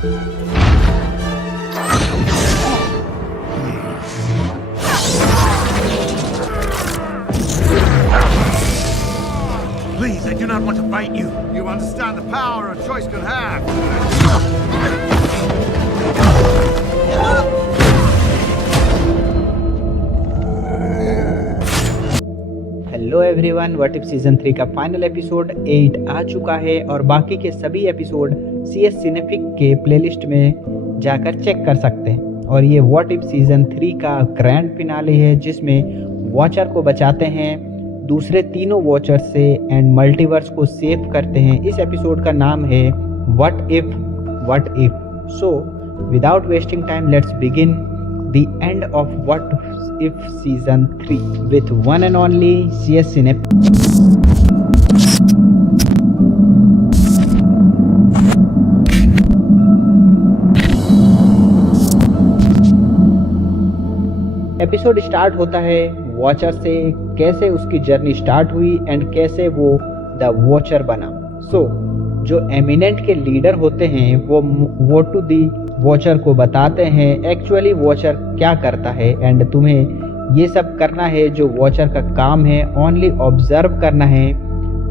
Please, I do not want to fight you. You understand the power a choice can have. Hello everyone, what if season 3 का final episode 8 आ चुका है और बाकी के सभी episode CS सिनेफिक के playlist में जाकर चेक कर सकते हैं। और ये व्हाट इफ सीजन 3 का ग्रैंड फिनाले है जिसमें वॉचर को बचाते हैं दूसरे तीनों वॉचर से एंड मल्टीवर्स को सेव करते हैं। इस एपिसोड का नाम है what if. So without wasting time, let's begin the end of What If Season 3 with one and only CS Cinep. Episode start होता है वॉचर से, कैसे उसकी जर्नी स्टार्ट हुई एंड कैसे वो द वॉचर बना। जो एमिनेंट के लीडर होते हैं वो टू दी वॉचर को बताते हैं एक्चुअली वॉचर क्या करता है एंड तुम्हें ये सब करना है जो वॉचर का काम है। ओनली ऑब्जर्व करना है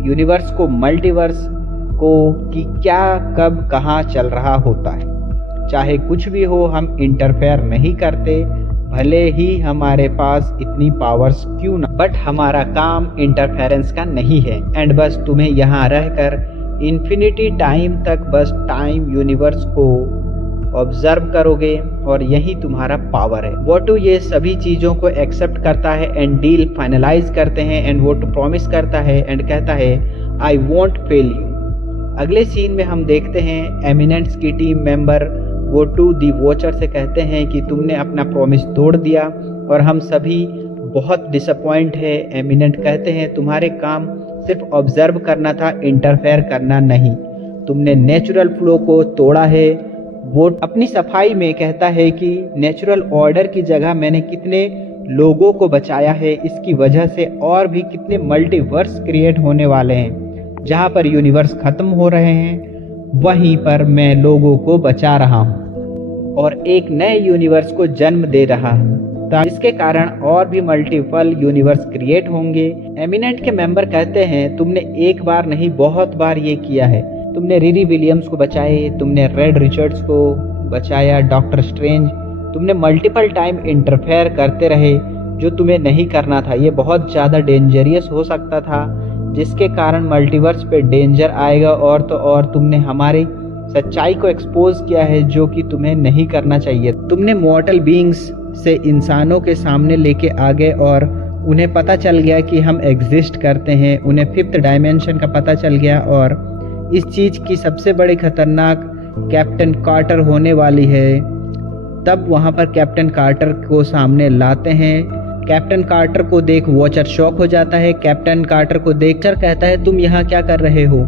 यूनिवर्स को, मल्टीवर्स को, कि क्या कब कहाँ चल रहा होता है। चाहे कुछ भी हो, हम इंटरफेयर नहीं करते, भले ही हमारे पास इतनी पावर्स क्यों ना, बट हमारा काम इंटरफेरेंस का नहीं है। एंड बस तुम्हें यहाँ रहकर इन्फिनिटी टाइम तक बस टाइम यूनिवर्स को ऑब्जर्व करोगे और यही तुम्हारा पावर है। वोटू ये सभी चीज़ों को एक्सेप्ट करता है एंड डील फाइनलाइज करते हैं एंड वोटू प्रॉमिस करता है एंड कहता है आई वोंट फेल यू। अगले सीन में हम देखते हैं एमिनेंट्स की टीम मेंबर वोटू दी वॉचर से कहते हैं कि तुमने अपना प्रॉमिस तोड़ दिया और हम सभी बहुत डिसअपॉइंट है। एमिनेंट कहते हैं तुम्हारे काम सिर्फ ऑब्जर्व करना था, इंटरफेयर करना नहीं। तुमने नेचुरल फ्लो को तोड़ा है। वो अपनी सफाई में कहता है कि नेचुरल ऑर्डर की जगह मैंने कितने लोगों को बचाया है, इसकी वजह से और भी कितने मल्टीवर्स क्रिएट होने वाले हैं। जहाँ पर यूनिवर्स खत्म हो रहे हैं वहीं पर मैं लोगों को बचा रहा हूँ और एक नए यूनिवर्स को जन्म दे रहा हूँ, इसके कारण और भी मल्टीपल यूनिवर्स क्रिएट होंगे। एमिनेंट के मेंबर कहते हैं तुमने एक बार नहीं बहुत बार ये किया है। तुमने रिरी विलियम्स को बचाए, तुमने रेड रिचर्ड्स को बचाया, डॉक्टर स्ट्रेंज, तुमने मल्टीपल टाइम इंटरफेयर करते रहे जो तुम्हें नहीं करना था। ये बहुत ज़्यादा डेंजरियस हो सकता था जिसके कारण मल्टीवर्स पे डेंजर आएगा और तो और तुमने हमारी सच्चाई को एक्सपोज किया है जो कि तुम्हें नहीं करना चाहिए। तुमने मॉर्टल बीइंग्स से इंसानों के सामने लेके आ गए और उन्हें पता चल गया कि हम एग्जिस्ट करते हैं। उन्हें 5th डायमेंशन का पता चल गया और इस चीज़ की सबसे बड़ी खतरनाक कैप्टन कार्टर होने वाली है। तब वहाँ पर कैप्टन कार्टर को सामने लाते हैं। कैप्टन कार्टर को देख वॉचर शॉक हो जाता है। कैप्टन कार्टर को देखकर कहता है तुम यहाँ क्या कर रहे हो?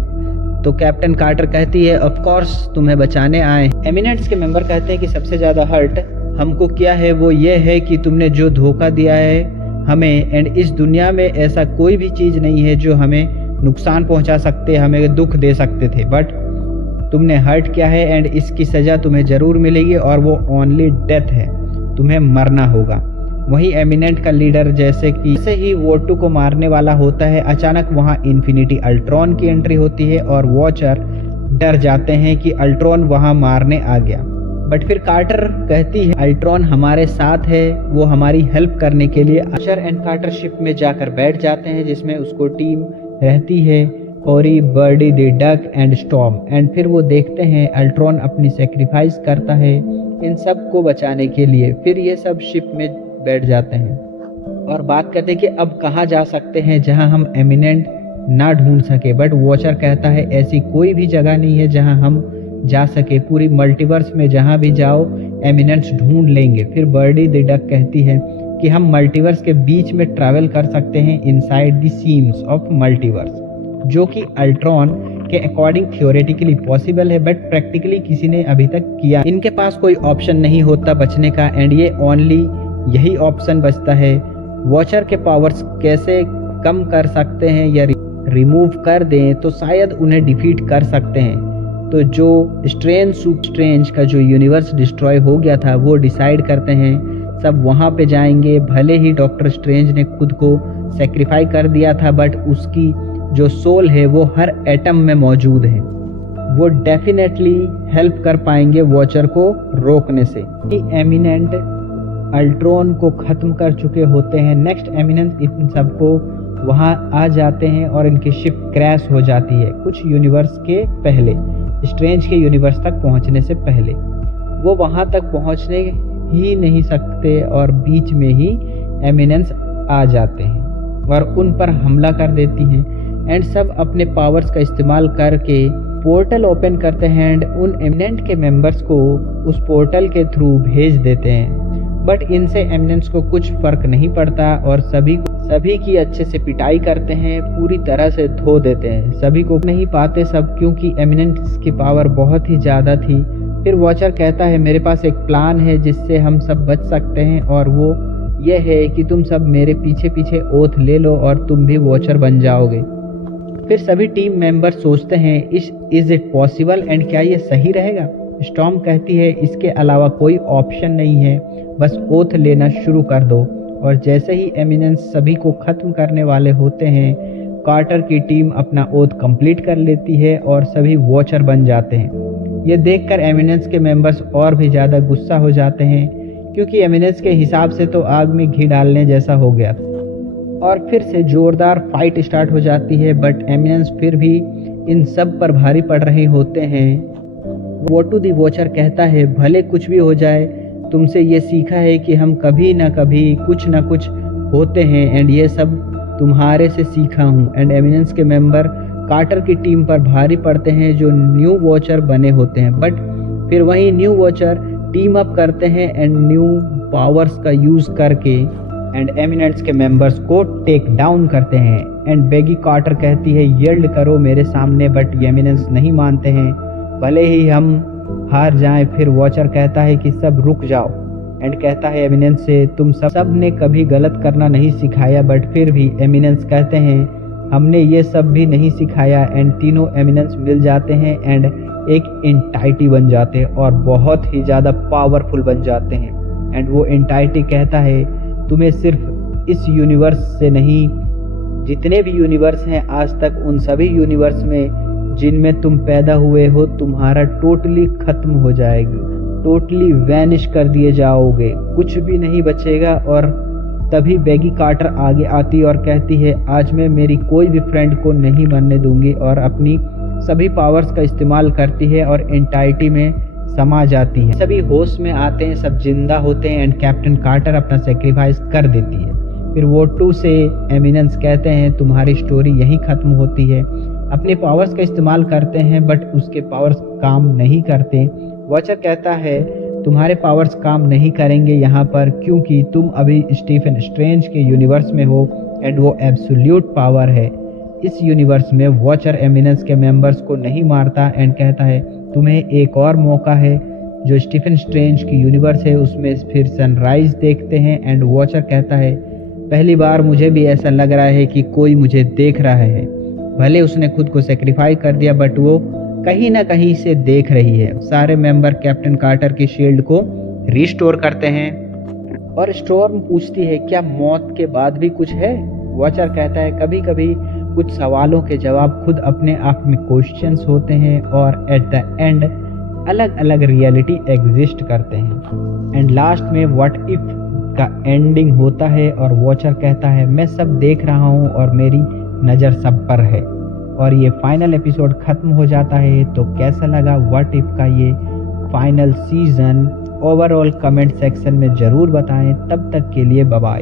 तो कैप्टन कार्टर कहती है ऑफ कोर्स तुम्हें बचाने आए। एमिनेंट्स के मेंबर कहते हैं कि सबसे ज़्यादा हर्ट हमको क्या है वो ये है कि तुमने जो धोखा दिया है हमें, एंड इस दुनिया में ऐसा कोई भी चीज़ नहीं है जो हमें नुकसान पहुंचा सकते, हमें दुख दे सकते थे, बट तुमने हर्ट किया है एंड इसकी सज़ा तुम्हें ज़रूर मिलेगी और वो ओनली डेथ है, तुम्हें मरना होगा। वहीं एमिनेंट का लीडर जैसे ही वोटू को मारने वाला होता है, अचानक वहाँ इन्फिनिटी अल्ट्रॉन की एंट्री होती है और वॉचर डर जाते हैं कि अल्ट्रॉन वहाँ मारने आ गया। बट फिर कार्टर कहती है अल्ट्रॉन हमारे साथ है, वो हमारी हेल्प करने के लिए वॉचर एंड कार्टर शिप में जाकर बैठ जाते हैं जिसमें उसको टीम रहती है, Corey, Birdie the Duck and Storm. And फिर वो देखते हैं अल्ट्रॉन अपनी सेक्रीफाइस करता है इन सब को बचाने के लिए। फिर ये सब शिप में बैठ जाते हैं और बात करते हैं कि अब कहाँ जा सकते हैं जहाँ हम एमिनेंट ना ढूंढ सके। बट वॉचर कहता है ऐसी कोई भी जगह नहीं है जहाँ हम जा सके, पूरी मल्टीवर्स में जहाँ भी जाओ एमिनेंट्स ढूंढ लेंगे। फिर बर्डी द डक कहती है कि हम मल्टीवर्स के बीच में ट्रैवल कर सकते हैं inside the seems of multiverse, जो कि अल्ट्रॉन के अकॉर्डिंग थियोरेटिकली पॉसिबल है बट प्रैक्टिकली किसी ने अभी तक किया। इनके पास कोई ऑप्शन नहीं होता बचने का एंड ये ओनली यही ऑप्शन बचता है। वॉचर के पावर्स कैसे कम कर सकते हैं या रिमूव कर दें तो शायद उन्हें डिफीट कर सकते हैं। तो जो स्ट्रेंज का जो यूनिवर्स डिस्ट्रॉय हो गया था वो डिसाइड करते हैं सब वहाँ पे जाएंगे। भले ही डॉक्टर स्ट्रेंज ने खुद को सेक्रीफाई कर दिया था, बट उसकी जो सोल है वो हर एटम में मौजूद है। वो डेफिनेटली हेल्प कर पाएंगे वॉचर को रोकने से। एमिनेंट अल्ट्रॉन को ख़त्म कर चुके होते हैं। नेक्स्ट एमिनेंस इन सबको वहाँ आ जाते हैं और इनकी शिप क्रैश हो जाती है कुछ यूनिवर्स के पहले, स्ट्रेंज के यूनिवर्स तक पहुँचने से पहले। वो वहाँ तक पहुँचने ही नहीं सकते और बीच में ही एमिनेंस आ जाते हैं और उन पर हमला कर देती हैं एंड सब अपने पावर्स का इस्तेमाल करके पोर्टल ओपन करते हैं एंड उन एमिनेंट के मेंबर्स को उस पोर्टल के थ्रू भेज देते हैं। बट इनसे एमिनेंस को कुछ फ़र्क नहीं पड़ता और सभी की अच्छे से पिटाई करते हैं, पूरी तरह से धो देते हैं। सभी को नहीं पाते सब, क्योंकि एमिनेंस की पावर बहुत ही ज़्यादा थी। फिर वॉचर कहता है मेरे पास एक प्लान है जिससे हम सब बच सकते हैं, और वो ये है कि तुम सब मेरे पीछे पीछे ओथ ले लो और तुम भी वॉचर बन जाओगे। फिर सभी टीम मेंबर सोचते हैं इज़ इट पॉसिबल एंड क्या ये सही रहेगा। स्टॉर्म कहती है इसके अलावा कोई ऑप्शन नहीं है, बस ओथ लेना शुरू कर दो। और जैसे ही एमिनेंस सभी को ख़त्म करने वाले होते हैं, कार्टर की टीम अपना ओथ कंप्लीट कर लेती है और सभी वॉचर बन जाते हैं। ये देखकर एमिनेंस के मेंबर्स और भी ज़्यादा गुस्सा हो जाते हैं, क्योंकि एमिनेंस के हिसाब से तो आग में घी डालने जैसा हो गया था। और फिर से ज़ोरदार फाइट स्टार्ट हो जाती है, बट एमिनेंस फिर भी इन सब पर भारी पड़ रहे होते हैं। वोटू दी वॉचर कहता है भले कुछ भी हो जाए, तुमसे ये सीखा है कि हम कभी ना कभी कुछ ना कुछ होते हैं एंड ये सब तुम्हारे से सीखा हूँ। एंड एमिनेंस के मेंबर कार्टर की टीम पर भारी पड़ते हैं जो न्यू वॉचर बने होते हैं, बट फिर वही न्यू वॉचर टीम अप करते हैं एंड न्यू पावर्स का यूज़ करके एंड एमिनेंट्स के मेंबर्स को टेक डाउन करते हैं। एंड बेगी कार्टर कहती है यील्ड करो मेरे सामने, बट एमिनेंस नहीं मानते हैं, भले ही हम हार जाएं। फिर वॉचर कहता है कि सब रुक जाओ एंड कहता है एमिनेंस से तुम सब ने कभी गलत करना नहीं सिखाया, बट फिर भी एमिनेंस कहते हैं हमने ये सब भी नहीं सिखाया। एंड तीनों एमिनेंस मिल जाते हैं एंड एक एंटाइटी बन जाते हैं और बहुत ही ज़्यादा पावरफुल बन जाते हैं। एंड वो एंटाइटी कहता है तुम्हें सिर्फ इस यूनिवर्स से नहीं, जितने भी यूनिवर्स हैं आज तक, उन सभी यूनिवर्स में जिनमें तुम पैदा हुए हो, तुम्हारा टोटली ख़त्म हो जाएगी, टोटली वैनिश कर दिए जाओगे, कुछ भी नहीं बचेगा। और तभी बेगी कार्टर आगे आती और कहती है आज मैं मेरी कोई भी फ्रेंड को नहीं मरने दूंगी, और अपनी सभी पावर्स का इस्तेमाल करती है और एंटाइटी में समा जाती है। सभी होश में आते हैं, सब जिंदा होते हैं एंड कैप्टन कार्टर अपना सेक्रीफाइस कर देती है। फिर वोटू से एमिनेंस कहते हैं तुम्हारी स्टोरी यहीं ख़त्म होती है। अपने पावर्स का इस्तेमाल करते हैं बट उसके पावर्स काम नहीं करते। वॉचर कहता है तुम्हारे पावर्स काम नहीं करेंगे यहाँ पर, क्योंकि तुम अभी स्टीफन स्ट्रेंज के यूनिवर्स में हो एंड वो एब्सोल्यूट पावर है। इस यूनिवर्स में वॉचर एमिनेंस के मेंबर्स को नहीं मारता एंड कहता है तुम्हें एक और मौका है। जो स्टीफन स्ट्रेंज की यूनिवर्स है उसमें फिर सनराइज देखते हैं एंड वॉचर कहता है पहली बार मुझे भी ऐसा लग रहा है कि कोई मुझे देख रहा है। भले उसने खुद को सेक्रीफाई कर दिया बट वो कहीं ना कहीं से देख रही है। सारे मेंबर कैप्टन कार्टर की शील्ड को रिस्टोर करते हैं और स्टॉर्म पूछती है क्या मौत के बाद भी कुछ है। वॉचर कहता है कभी कभी कुछ सवालों के जवाब खुद अपने आप में क्वेश्चंस होते हैं और एट द एंड अलग अलग रियलिटी एग्जिस्ट करते हैं। एंड लास्ट में व्हाट इफ का एंडिंग होता है और वॉचर कहता है मैं सब देख रहा हूँ और मेरी नज़र सब पर है। और ये फाइनल एपिसोड ख़त्म हो जाता है। तो कैसा लगा व्हाट इफ का ये final season overall comment section में ज़रूर बताएं। तब तक के लिए बाय बाय।